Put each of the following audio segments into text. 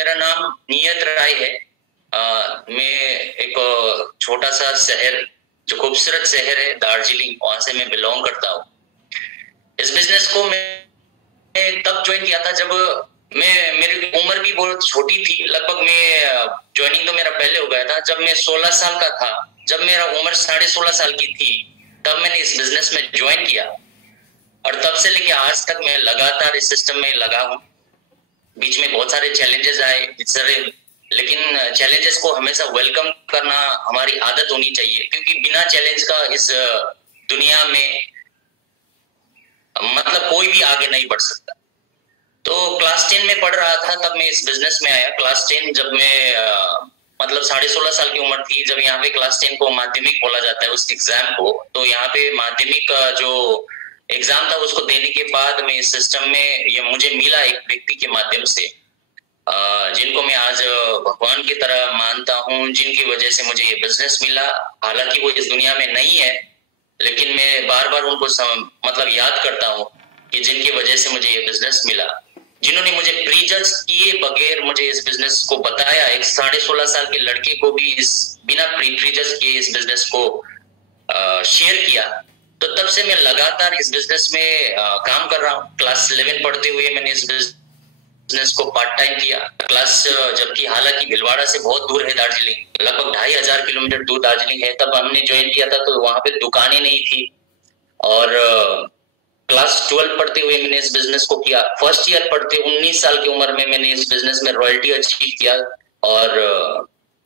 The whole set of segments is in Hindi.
मेरा नाम नियत राय है। मैं एक छोटा सा शहर, जो खूबसूरत शहर है दार्जिलिंग, वहां से मैं बिलोंग करता हूँ। इस बिजनेस को मैं तब ज्वाइन किया था जब मेरी उम्र भी बहुत छोटी थी। लगभग मैं ज्वाइनिंग तो मेरा पहले हो गया था जब मैं 16 साल का था। जब मेरा उम्र 16.5 साल की थी तब मैंने इस बिजनेस में ज्वाइन किया, और तब से लेके आज तक मैं लगातार इस सिस्टम में लगा हूँ। बीच में बहुत सारे चैलेंजेस आए, लेकिन चैलेंजेस को हमेशा वेलकम करना हमारी आदत होनी चाहिए, क्योंकि बिना चैलेंज का इस दुनिया में मतलब कोई भी आगे नहीं बढ़ सकता। तो क्लास 10 में पढ़ रहा था तब मैं इस बिजनेस में आया। क्लास 10 जब मैं मतलब 16.5 साल की उम्र थी, जब यहाँ पे क्लास 10 को माध्यमिक बोला जाता है उस एग्जाम को, तो यहाँ पे माध्यमिक का जो एग्जाम था उसको देने के बाद मैं इस सिस्टम में ये मुझे मिला एक व्यक्ति के माध्यम से, जिनको मैं आज भगवान की तरह मानता हूँ, जिनकी वजह से मुझे ये बिजनेस मिला। हालांकि वो इस दुनिया में नहीं है, लेकिन मैं बार बार उनको मतलब याद करता हूँ कि जिनकी वजह से मुझे ये बिजनेस मिला, जिन्होंने मुझे प्रीजज किए बगैर मुझे इस बिजनेस को बताया। एक 16.5 साल के लड़के को भी इस बिना प्रीजज किए इस बिजनेस को शेयर किया। तो तब से मैं लगातार इस बिजनेस में काम कर रहा हूँ। क्लास 11 पढ़ते हुए मैंने इस बिजनेस को पार्ट टाइम किया। क्लास जबकि हालांकि भीलवाड़ा से बहुत दूर है दार्जिलिंग, लगभग 2500 किलोमीटर दूर दार्जिलिंग है। तब हमने ज्वाइन किया था तो वहां पे दुकानें नहीं थी, और क्लास 12 पढ़ते हुए मैंने इस बिजनेस को किया। फर्स्ट ईयर पढ़ते 19 साल की उम्र में मैंने इस बिजनेस में रॉयल्टी अचीव किया। और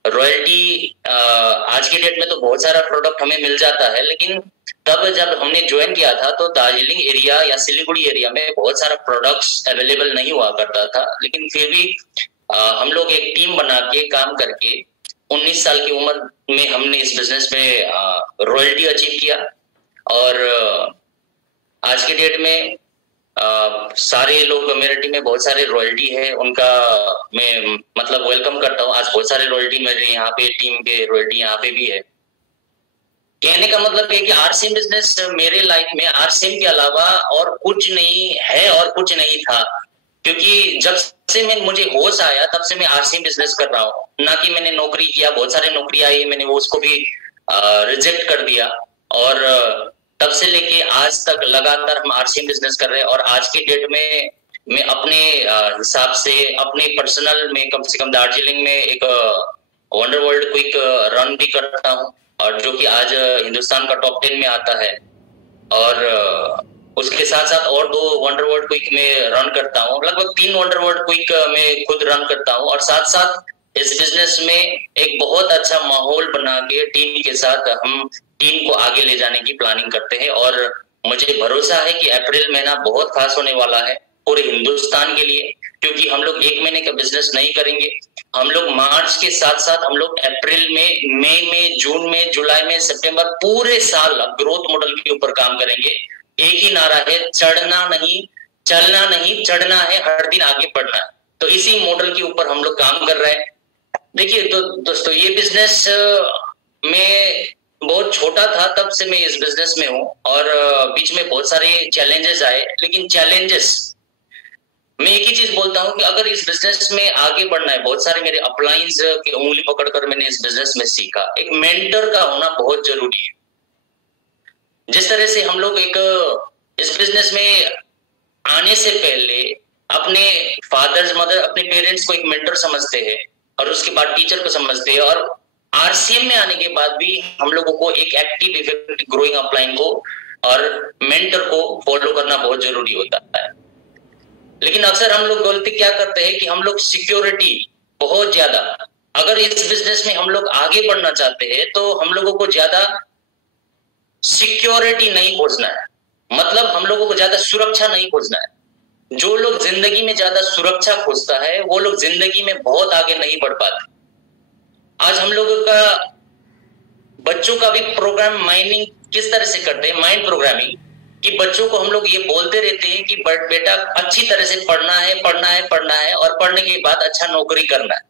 रॉयल्टी आज के डेट में तो बहुत सारा प्रोडक्ट हमें मिल जाता है, लेकिन तब जब हमने ज्वाइन किया था तो दार्जिलिंग एरिया या सिलीगुड़ी एरिया में बहुत सारा प्रोडक्ट्स अवेलेबल नहीं हुआ करता था। लेकिन फिर भी हम लोग एक टीम बना के काम करके 19 साल की उम्र में हमने इस बिजनेस में रॉयल्टी अचीव किया। और आज के डेट में सारे लोग, मेरे टीम में बहुत सारे रॉयल्टी है, उनका मैं मतलब वेलकम करता हूँ। आज बहुत सारे रॉयल्टी मेरे यहाँ पे टीम के रॉयल्टी यहाँ पे भी है। कहने का मतलब है कि आरसीएम बिजनेस मेरे लाइफ में आरसीएम के अलावा और कुछ नहीं है और कुछ नहीं था, क्योंकि जब से मुझे होश आया तब से मैं आरसीएम बिजनेस कर रहा हूँ। ना कि मैंने नौकरी किया, बहुत सारे नौकरी आई, मैंने वो उसको भी रिजेक्ट कर दिया, और तब से लेके आज तक लगातार हम आरसीएम बिजनेस कर रहे हैं। और आज के डेट में मैं अपने हिसाब से अपने पर्सनल में कम से कम दार्जिलिंग में एक वंडर वर्ल्ड क्विक रन भी करता हूँ, और जो कि आज हिंदुस्तान का टॉप 10 में आता है। और उसके साथ साथ और 2 वंडर वर्ल्ड क्विक में रन करता हूँ। लगभग 3 वंडर वर्ल्ड क्विक में खुद रन करता हूँ। और साथ साथ इस बिजनेस में एक बहुत अच्छा माहौल बना के टीम के साथ हम टीम को आगे ले जाने की प्लानिंग करते हैं। और मुझे भरोसा है कि अप्रैल महीना बहुत खास होने वाला है पूरे हिंदुस्तान के लिए, क्योंकि हम लोग 1 महीने का बिजनेस नहीं करेंगे। हम लोग मार्च के साथ साथ हम लोग अप्रैल में, मई में, जून में, जुलाई में, सितंबर, पूरे साल ग्रोथ मॉडल के ऊपर काम करेंगे। एक ही नारा है, चढ़ना नहीं, चलना नहीं, चढ़ना है, हर दिन आगे बढ़ना है। तो इसी मॉडल के ऊपर हम लोग काम कर रहे हैं। देखिए तो दोस्तों, ये बिजनेस में बहुत छोटा था तब से मैं इस बिजनेस में हूँ, और बीच में बहुत सारे चैलेंजेस आए। लेकिन चैलेंजेस, मैं एक ही चीज बोलता हूँ कि अगर इस बिजनेस में आगे बढ़ना है, बहुत सारे मेरे अपलाइंस की उंगली पकड़कर मैंने इस बिजनेस में सीखा, एक मेंटर का होना बहुत जरूरी है। जिस तरह से हम लोग एक इस बिजनेस में आने से पहले अपने फादर्स, मदर, अपने पेरेंट्स को एक मेंटर समझते हैं, और उसके बाद टीचर को समझते हैं, और आरसीएम में आने के बाद भी हम लोगों को एक एक्टिव इफेक्टिव ग्रोइंग अपलाइन को और मेंटर को फॉलो करना बहुत जरूरी होता है। लेकिन अक्सर हम लोग गलती क्या करते हैं कि हम लोग सिक्योरिटी बहुत ज्यादा, अगर इस बिजनेस में हम लोग आगे बढ़ना चाहते हैं तो हम लोगों को ज्यादा सिक्योरिटी नहीं खोजना है, मतलब हम लोगों को ज्यादा सुरक्षा नहीं खोजना है। जो लोग जिंदगी में ज्यादा सुरक्षा खोजता है वो लोग जिंदगी में बहुत आगे नहीं बढ़ पाते। आज हम लोगों का बच्चों का भी प्रोग्राम माइनिंग किस तरह से करते हैं, माइंड प्रोग्रामिंग, कि बच्चों को हम लोग ये बोलते रहते हैं कि बेटा अच्छी तरह से पढ़ना है, पढ़ना है, पढ़ना है, और पढ़ने के बाद अच्छा नौकरी करना है।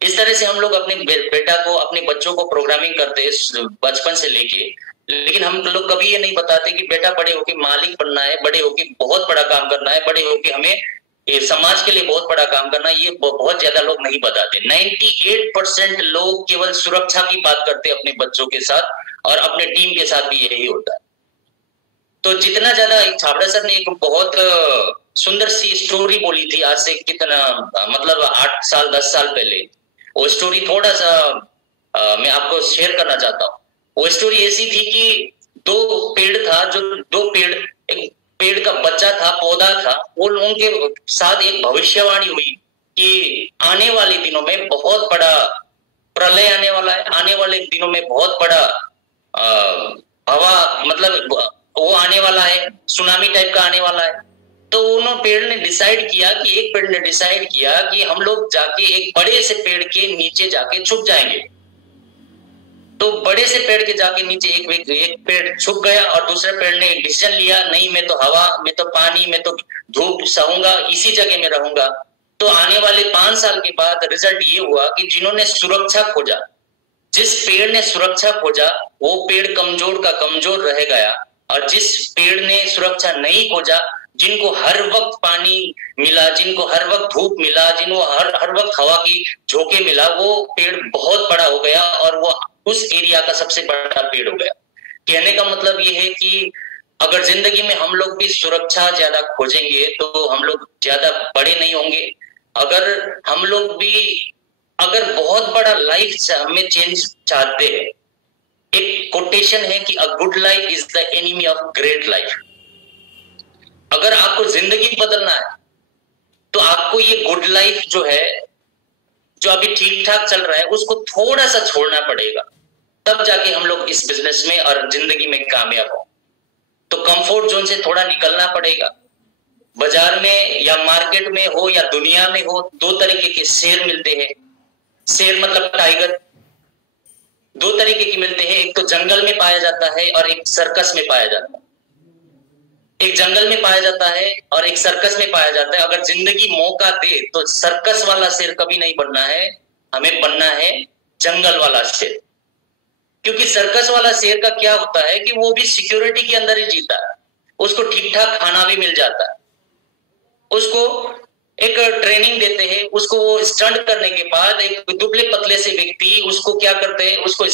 इस तरह से हम लोग अपने बेटा को, अपने बच्चों को प्रोग्रामिंग करते हैं बचपन से लेके। लेकिन हम लोग कभी ये नहीं बताते कि बेटा बड़े होके मालिक बनना है, बड़े होके बहुत बड़ा काम करना है, बड़े होके हमें ये समाज के लिए बहुत बड़ा काम करना, ये बहुत ज्यादा लोग नहीं बताते। 98% लोग केवल सुरक्षा की बात करते हैं अपने बच्चों के साथ, और अपने टीम के साथ भी यही होता है। तो जितना ज्यादा, एक छाबड़ा सर ने एक बहुत सुंदर सी स्टोरी बोली थी आज से कितना मतलब 8 साल 10 साल पहले। वो स्टोरी थोड़ा सा मैं आपको शेयर करना चाहता हूँ। वो स्टोरी ऐसी थी कि दो पेड़ था, जो दो पेड़, एक पेड़ का बच्चा था, पौधा था, वो उनके साथ एक भविष्यवाणी हुई कि आने वाले दिनों में बहुत बड़ा प्रलय आने वाला है, आने वाले दिनों में बहुत बड़ा हवा मतलब वो आने वाला है, सुनामी टाइप का आने वाला है। तो उन्होंने पेड़ ने डिसाइड किया कि एक पेड़ ने डिसाइड किया कि हम लोग जाके एक बड़े से पेड़ के नीचे जाके छुप जाएंगे। तो बड़े से पेड़ के जाके नीचे एक पेड़ छुप गया, और दूसरे पेड़ ने डिसीजन लिया, नहीं मैं तो हवा, मैं तो पानी, मैं तो धूप सहूंगा, इसी जगह में रहूंगा। तो आने वाले 5 साल के बाद रिजल्ट ये हुआ कि जिन्होंने सुरक्षा खोजा, जिस पेड़ ने सुरक्षा खोजा, वो पेड़ कमजोर का कमजोर रह गया, और जिस पेड़ ने सुरक्षा नहीं खोजा, जिनको हर वक्त पानी मिला, जिनको हर वक्त धूप मिला, जिनको हर वक्त हवा की झोंके मिला, वो पेड़ बहुत बड़ा हो गया और वो उस एरिया का सबसे बड़ा पेड़ हो गया। कहने का मतलब ये है कि अगर जिंदगी में हम लोग भी सुरक्षा ज्यादा खोजेंगे तो हम लोग ज्यादा बड़े नहीं होंगे। अगर हम लोग भी अगर बहुत बड़ा लाइफ में चेंज चाहते हैं, एक कोटेशन है कि a good life is the enemy of great life. अगर आपको जिंदगी बदलना है तो आपको ये गुड लाइफ जो है, जो अभी ठीक ठाक चल रहा है, उसको थोड़ा सा छोड़ना पड़ेगा, तब जाके हम लोग इस बिजनेस में और जिंदगी में कामयाब हो। तो कंफर्ट जोन से थोड़ा निकलना पड़ेगा। बाजार में या मार्केट में हो या दुनिया में हो, दो तरीके के शेर मिलते हैं। शेर मतलब टाइगर, दो तरीके के मिलते हैं, एक तो जंगल में पाया जाता है और एक सर्कस में पाया जाता है। एक जंगल में पाया जाता है और एक सर्कस में पाया जाता है। अगर जिंदगी मौका दे तो सर्कस वाला शेर कभी नहीं बनना है, हमें बनना है जंगल वाला शेर। क्योंकि सर्कस वाला शेर का क्या होता है कि वो भी सिक्योरिटी के अंदर ही जीता है, उसको ठीक ठाक खाना भी मिल जाता है, उसको एक ट्रेनिंग देते हैं, उसको वो स्टंट करने के बाद एक दुबले पतले से व्यक्ति उसको क्या करते हैं, उसको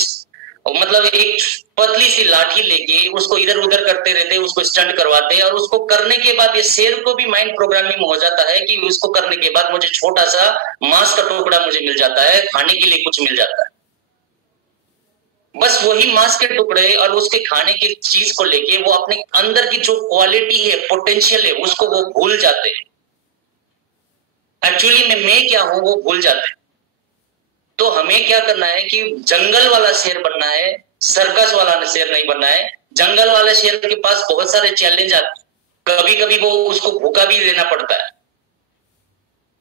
मतलब एक पतली सी लाठी लेके उसको इधर उधर करते रहते हैं, उसको स्टंट करवाते हैं। और उसको करने के बाद ये शेर को भी माइंड प्रोग्रामिंग हो जाता है कि उसको करने के बाद मुझे छोटा सा मांस का टुकड़ा मुझे मिल जाता है, खाने के लिए कुछ मिल जाता है। बस वही मांस के टुकड़े और उसके खाने की चीज को लेके वो अपने अंदर की जो क्वालिटी है, पोटेंशियल है, उसको वो भूल जाते हैं। एक्चुअली में मैं क्या हूं वो भूल जाते हैं। तो हमें क्या करना है कि जंगल वाला शेर बनना है, सर्कस वाला शेर नहीं बनना है। जंगल वाले शेर के पास बहुत सारे चैलेंज आते हैं, कभी कभी वो उसको भूखा भी रहना पड़ता है।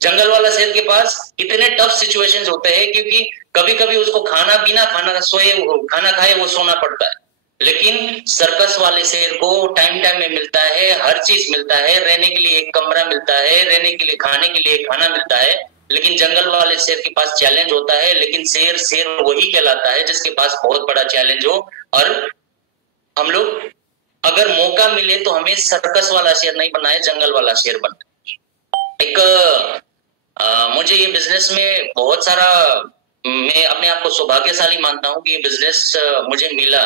जंगल वाला शेर के पास इतने टफ सिचुएशंस होते हैं क्योंकि कभी कभी उसको खाना बिना खाना खाए वो सोना पड़ता है। लेकिन सर्कस वाले शेर को टाइम टाइम में मिलता है, हर चीज मिलता है, रहने के लिए एक कमरा मिलता है, रहने के लिए खाने के लिए खाना मिलता है। लेकिन जंगल वाले शेर के पास चैलेंज होता है, लेकिन शेर शेर वही कहलाता है जिसके पास बहुत बड़ा चैलेंज हो। और हम लोग अगर मौका मिले तो हमें सर्कस वाला शेर नहीं बनना है, जंगल वाला शेर बनना है। एक मुझे ये बिजनेस में बहुत सारा, मैं अपने आप को सौभाग्यशाली मानता हूँ कि ये बिजनेस मुझे मिला,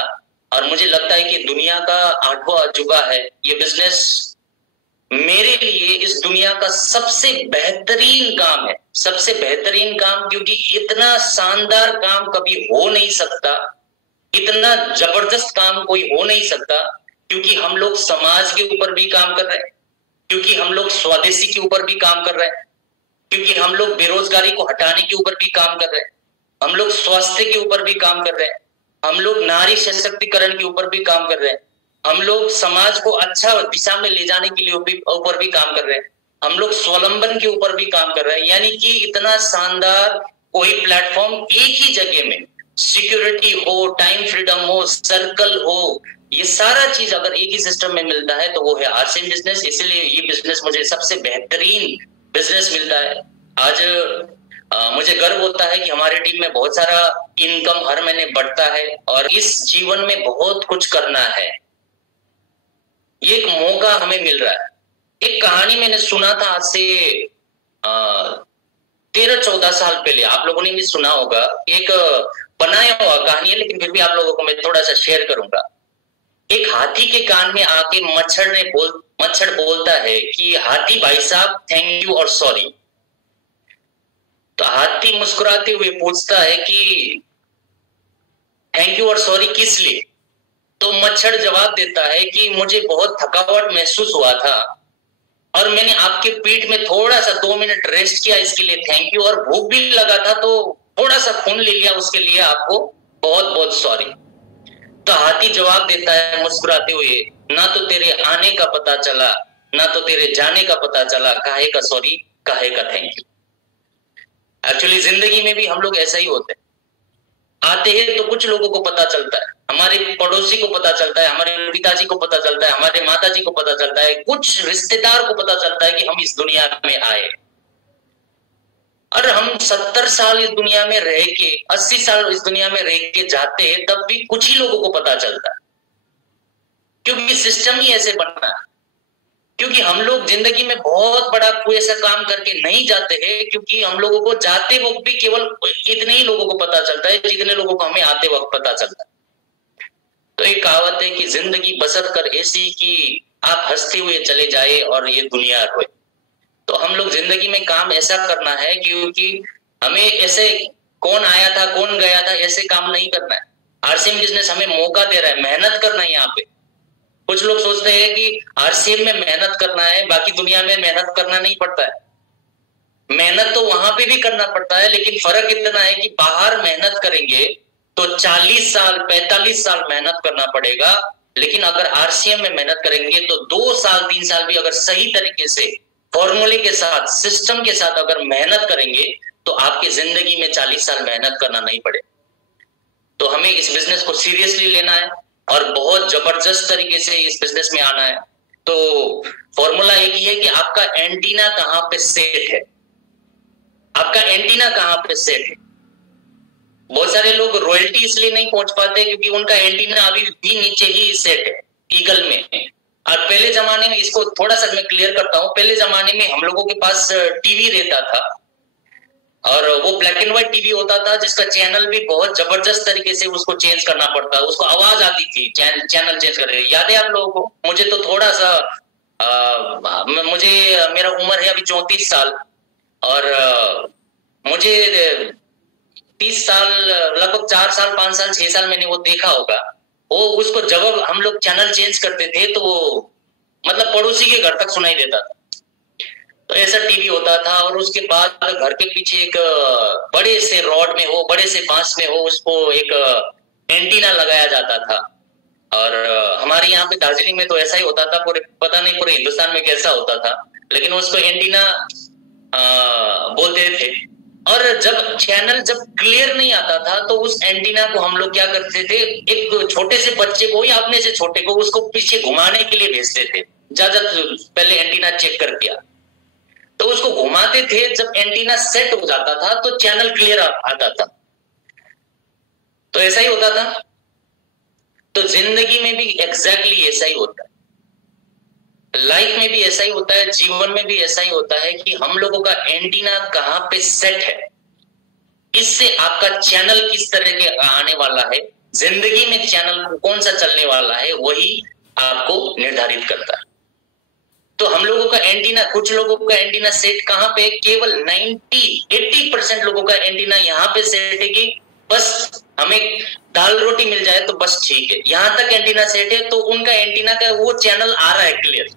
और मुझे लगता है कि दुनिया का 8वां अजूबा है ये बिजनेस। मेरे लिए इस दुनिया का सबसे बेहतरीन काम है, सबसे बेहतरीन काम, क्योंकि इतना शानदार काम कभी हो नहीं सकता, इतना जबरदस्त काम कोई हो नहीं सकता, क्योंकि हम लोग समाज के ऊपर भी काम कर रहे हैं, क्योंकि हम लोग स्वदेशी के ऊपर भी काम कर रहे हैं, क्योंकि हम लोग बेरोजगारी को हटाने के ऊपर भी काम कर रहे हैं, हम लोग स्वास्थ्य के ऊपर भी काम कर रहे हैं, हम लोग नारी सशक्तिकरण के ऊपर भी काम कर रहे हैं, हम लोग समाज को अच्छा दिशा में ले जाने के लिए ऊपर भी काम कर रहे हैं, हम लोग स्वावलंबन के ऊपर भी काम कर रहे हैं। यानी कि इतना शानदार कोई प्लेटफॉर्म एक ही जगह में, सिक्योरिटी हो, टाइम फ्रीडम हो, सर्कल हो, ये सारा चीज अगर एक ही सिस्टम में मिलता है तो वो है आरसीएम बिजनेस। इसलिए ये बिजनेस मुझे सबसे बेहतरीन बिजनेस मिलता है। आज मुझे गर्व होता है कि हमारी टीम में बहुत सारा इनकम हर महीने बढ़ता है, और इस जीवन में बहुत कुछ करना है, ये एक मौका हमें मिल रहा है। एक कहानी मैंने सुना था आज से 13-14 साल पहले, आप लोगों ने भी सुना होगा। एक बनाया हुआ कहानी है, लेकिन फिर भी आप लोगों को मैं थोड़ा सा शेयर करूंगा। एक हाथी के कान में आके मच्छर बोलता है कि हाथी भाई साहब थैंक यू और सॉरी। तो हाथी मुस्कुराते हुए पूछता है कि थैंक यू और सॉरी किस लिए? तो मच्छर जवाब देता है कि मुझे बहुत थकावट महसूस हुआ था और मैंने आपके पीठ में थोड़ा सा 2 मिनट रेस्ट किया, इसके लिए थैंक यू, और भूख भी लगा था तो थोड़ा सा खून ले लिया, उसके लिए आपको बहुत बहुत सॉरी। तो हाथी जवाब देता है मुस्कुराते हुए, ना तो तेरे आने का पता चला, ना तो तेरे जाने का पता चला, काहे का सॉरी, काहे का थैंक यू। एक्चुअली जिंदगी में भी हम लोग ऐसा ही होते हैं। आते हैं तो कुछ लोगों को पता चलता है, हमारे पड़ोसी को पता चलता है, हमारे पिताजी को पता चलता है, हमारे माताजी को पता चलता है, कुछ रिश्तेदार को पता चलता है कि हम इस दुनिया में आए। और हम 70 साल इस दुनिया में रह के, 80 साल इस दुनिया में रह के जाते हैं, तब भी कुछ ही लोगों को पता चलता है, क्योंकि सिस्टम ही ऐसे बनना है। क्योंकि हम लोग जिंदगी में बहुत बड़ा कोई ऐसा काम करके नहीं जाते हैं, क्योंकि हम लोगों को जाते वक्त भी केवल इतने ही लोगों को पता चलता है जितने लोगों को हमें आते वक्त पता चलता है। तो एक कहावत है कि जिंदगी बसर कर ऐसी कि आप हंसते हुए चले जाए और ये दुनिया रोए। तो हम लोग जिंदगी में काम ऐसा करना है, क्योंकि हमें ऐसे कौन आया था कौन गया था ऐसे काम नहीं करना है। आरसीएम बिजनेस हमें मौका दे रहा है, मेहनत करना है यहाँ पे। कुछ लोग सोचते हैं कि आरसीएम में मेहनत करना है, बाकी दुनिया में मेहनत करना नहीं पड़ता है। मेहनत तो वहां पे भी करना पड़ता है, लेकिन फर्क इतना है कि बाहर मेहनत करेंगे तो 40 साल 45 साल मेहनत करना पड़ेगा, लेकिन अगर आरसीएम में मेहनत करेंगे तो 2 साल 3 साल भी अगर सही तरीके से फॉर्मूले के साथ, सिस्टम के साथ अगर मेहनत करेंगे तो आपकी जिंदगी में 40 साल मेहनत करना नहीं पड़े। तो हमें इस बिजनेस को सीरियसली लेना है और बहुत जबरदस्त तरीके से इस बिजनेस में आना है। तो फॉर्मूला एक ही है कि आपका एंटीना कहां पे सेट है, आपका एंटीना कहां पे सेट है। बहुत सारे लोग रॉयल्टी इसलिए नहीं पहुंच पाते क्योंकि उनका एंटीना अभी भी नीचे ही सेट है, ईगल में। और पहले जमाने में, इसको थोड़ा सा मैं क्लियर करता हूं, पहले जमाने में हम लोगों के पास टीवी रहता था और वो ब्लैक एंड व्हाइट टीवी होता था, जिसका चैनल भी बहुत जबरदस्त तरीके से उसको चेंज करना पड़ता, उसको आवाज आती थी चैनल चेंज कर रहे। याद है आप लोगों को? मुझे तो थोड़ा सा मेरा उम्र है अभी 34 साल और मुझे 30 साल, लगभग 4 साल 5 साल 6 साल मैंने वो देखा होगा। वो उसको जब हम लोग चैनल चेंज करते थे तो वो मतलब पड़ोसी के घर तक सुनाई देता था। तो ऐसा टीवी होता था और उसके बाद घर के पीछे एक बड़े से रॉड में हो, बड़े से बांस में हो, उसको एक एंटीना लगाया जाता था। और हमारे यहाँ पे दार्जिलिंग में तो ऐसा ही होता था, पूरे पता नहीं पूरे हिंदुस्तान में कैसा होता था, लेकिन उसको एंटीना बोलते थे। और जब चैनल जब क्लियर नहीं आता था तो उस एंटीना को हम लोग क्या करते थे, एक छोटे से बच्चे को या अपने से छोटे को उसको पीछे घुमाने के लिए भेजते थे। ज्यादा पहले एंटीना चेक कर दिया तो उसको घुमाते थे। जब एंटीना सेट हो जाता था तो चैनल क्लियर आता था। तो ऐसा ही होता था। तो जिंदगी में भी एग्जैक्टली ऐसा ही होता है, लाइफ में भी ऐसा ही होता है, जीवन में भी ऐसा ही होता है कि हम लोगों का एंटीना कहां पे सेट है, इससे आपका चैनल किस तरह के आने वाला है, जिंदगी में चैनल कौन सा चलने वाला है, वही आपको निर्धारित करता है। तो हम लोगों का एंटीना, कुछ लोगों का एंटीना सेट कहां पे, केवल 80% लोगों का एंटीना यहां पे सेट है कि बस हमें दाल रोटी मिल जाए तो बस ठीक है, यहां तक एंटीना सेट है। तो उनका एंटीना का वो चैनल आ रहा है क्लियर।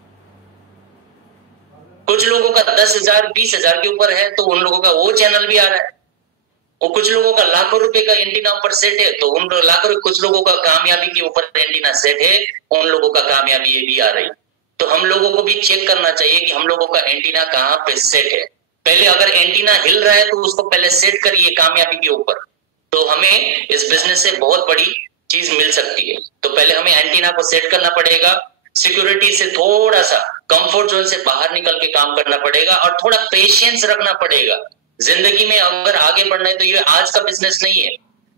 कुछ लोगों का 10,000 20,000 के ऊपर है तो उन लोगों का वो चैनल भी आ रहा है। और कुछ लोगों का लाखों रुपए का एंटीना ऊपर सेट है तो उन लाखों, कुछ लोगों का कामयाबी के ऊपर एंटीना सेट है, उन लोगों का कामयाबी ये भी आ रही। तो हम लोगों को भी चेक करना चाहिए कि हम लोगों का एंटीना कहां पे सेट है। पहले अगर एंटीना हिल रहा है तो उसको पहले सेट करिए कामयाबी के ऊपर, तो हमें इस बिजनेस से बहुत बड़ी चीज मिल सकती है। तो पहले हमें एंटीना को सेट करना पड़ेगा, सिक्योरिटी से थोड़ा सा कंफर्ट जोन से बाहर निकल के काम करना पड़ेगा और थोड़ा पेशेंस रखना पड़ेगा। जिंदगी में अगर आगे बढ़ना है तो ये आज का बिजनेस नहीं है,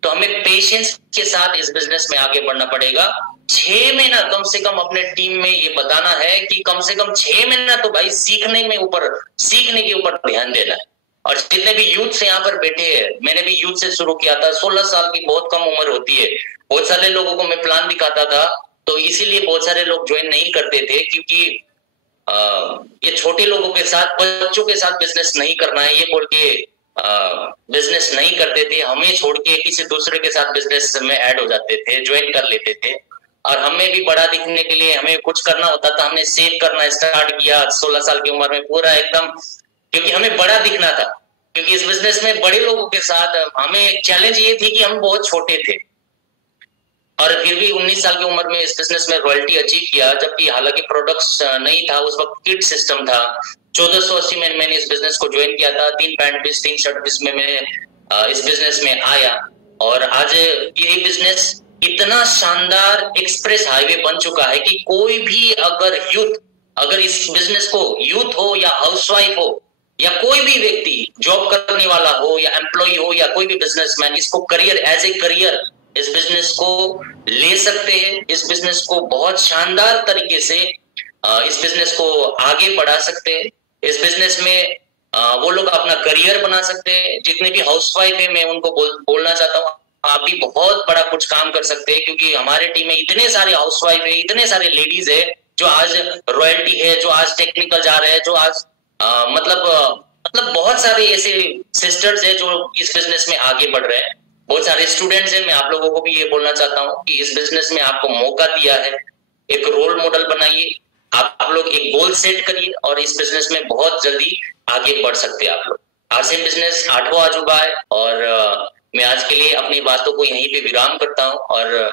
तो हमें पेशेंस के साथ इस बिजनेस में आगे बढ़ना पड़ेगा। 6 महीना कम से कम अपने टीम में ये बताना है कि कम से कम 6 महीना तो भाई सीखने के ऊपर ध्यान देना है। और जितने भी यूथ से यहाँ पर बैठे हैं, मैंने भी यूथ से शुरू किया था, 16 साल की बहुत कम उम्र होती है। बहुत सारे लोगों को मैं प्लान दिखाता था, तो इसीलिए बहुत सारे लोग ज्वाइन नहीं करते थे, क्योंकि ये छोटे लोगों के साथ, बच्चों के साथ बिजनेस नहीं करना है ये बोल के बिजनेस नहीं करते थे। हमें छोड़ के किसी दूसरे के साथ बिजनेस में ऐड हो जाते थे, ज्वाइन कर लेते थे। और हमें भी बड़ा दिखने के लिए हमें कुछ करना होता था, हमने सेव करना स्टार्ट किया 16 साल की उम्र में पूरा एकदम, क्योंकि हमें बड़ा दिखना था। क्योंकि इस बिजनेस में बड़े लोगों के साथ हमें चैलेंज ये थी कि हम बहुत छोटे थे, और फिर भी 19 साल की उम्र में इस बिजनेस में रॉयल्टी अचीव किया। जबकि हालांकि प्रोडक्ट्स नहीं था उस वक्त, किट सिस्टम था। 1480 में मैंने इस बिजनेस को ज्वाइन किया था। 3 पैंट पीस 3 शर्ट पीस में मैं इस बिजनेस में आया, और आज ये बिजनेस इतना शानदार एक्सप्रेस हाईवे बन चुका है कि कोई भी अगर इस बिजनेस को यूथ हो या हाउसवाइफ हो या कोई भी व्यक्ति जॉब करने वाला हो या एम्प्लॉय हो या कोई भी बिजनेसमैन, इसको करियर एज ए करियर इस बिजनेस को ले सकते हैं। इस बिजनेस को बहुत शानदार तरीके से इस बिजनेस को आगे बढ़ा सकते हैं। इस बिजनेस में वो लोग अपना करियर बना सकते हैं। जितने भी हाउसवाइफ है मैं उनको बोलना चाहता हूँ, आप भी बहुत बड़ा कुछ काम कर सकते हैं, क्योंकि हमारे टीम में इतने सारे हाउसवाइफ है, इतने सारे लेडीज है जो आज रॉयल्टी है, जो आज टेक्निकल जा रहे हैं, जो आज मतलब बहुत सारे ऐसे सिस्टर्स है जो इस बिजनेस में आगे बढ़ रहे हैं। बहुत सारे स्टूडेंट्स हैं। मैं आप लोगों को भी ये बोलना चाहता हूँ कि इस बिजनेस में आपको मौका दिया है, एक रोल मॉडल बनाइए, आप लोग एक गोल सेट करिए और इस बिजनेस में बहुत जल्दी आगे बढ़ सकते हैं आप लोग। आरसीएम बिजनेस 8वां अजूबा है, और मैं आज के लिए अपनी बातों को यहीं पे विराम करता हूँ, और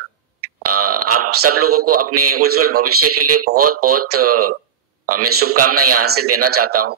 आप सब लोगों को अपने उज्जवल भविष्य के लिए बहुत बहुत मैं शुभकामनाएं यहाँ से देना चाहता हूँ।